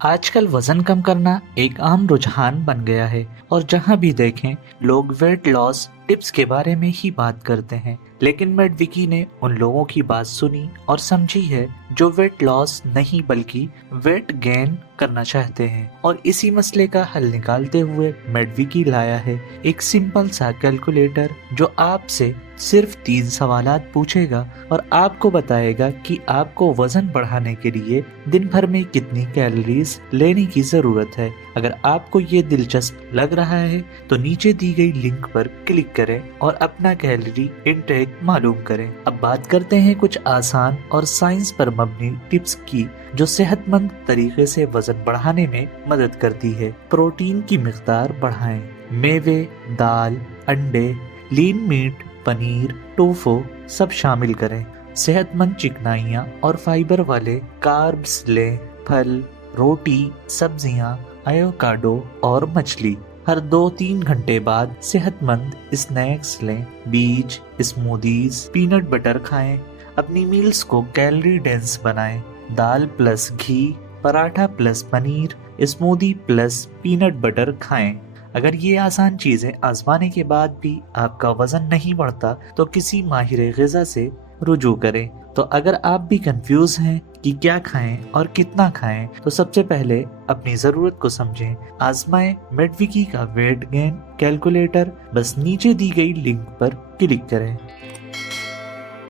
آج کل وزن کم کرنا ایک عام رجحان بن گیا ہے اور جہاں بھی دیکھیں لوگ ویٹ لاس ٹپس کے بارے میں ہی بات کرتے ہیں، لیکن میڈ وکی نے ان لوگوں کی بات سنی اور سمجھی ہے جو ویٹ لاس نہیں بلکہ ویٹ گین کرنا چاہتے ہیں، اور اسی مسئلے کا حل نکالتے ہوئے میڈ وکی لایا ہے ایک سمپل سا کیلکولیٹر جو آپ سے صرف 3 سوالات پوچھے گا اور آپ کو بتائے گا کہ آپ کو وزن بڑھانے کے لیے دن بھر میں کتنی کیلوریز لینے کی ضرورت ہے۔ اگر آپ کو یہ دلچسپ لگ رہا ہے تو نیچے دی گئی لنک پر کلک کریں اور اپنا کیلوری انٹیک معلوم کریں۔ اب بات کرتے ہیں کچھ آسان اور سائنس پر مبنی ٹپس کی جو صحت مند طریقے سے وزن بڑھانے میں مدد کرتی ہے۔ پروٹین کی مقدار بڑھائیں، میوے، دال، انڈے، لین میٹ، پنیر، ٹوفو سب شامل کریں۔ صحت مند چکنائیاں اور فائبر والے کاربز لیں، پھل، روٹی، سبزیاں، ایوکاڈو اور مچھلی۔ ہر 2-3 گھنٹے بعد صحت مند اسنیکس لیں، بیج، اسمودیز، پینٹ بٹر کھائیں۔ اپنی میلز کو کیلوری ڈینس بنائیں، دال پلس گھی، پراٹھا پلس پنیر، اسمودی پلس پینٹ بٹر کھائیں۔ اگر یہ آسان چیزیں آزمانے کے بعد بھی آپ کا وزن نہیں بڑھتا تو کسی ماہر غذا سے رجوع کریں۔ تو اگر آپ بھی کنفیوز ہیں کہ کیا کھائیں اور کتنا کھائیں تو سب سے پہلے اپنی ضرورت کو سمجھیں، آزمائیں میڈ وکی کا ویٹ گین کیلکولیٹر، بس نیچے دی گئی لنک پر کلک کریں۔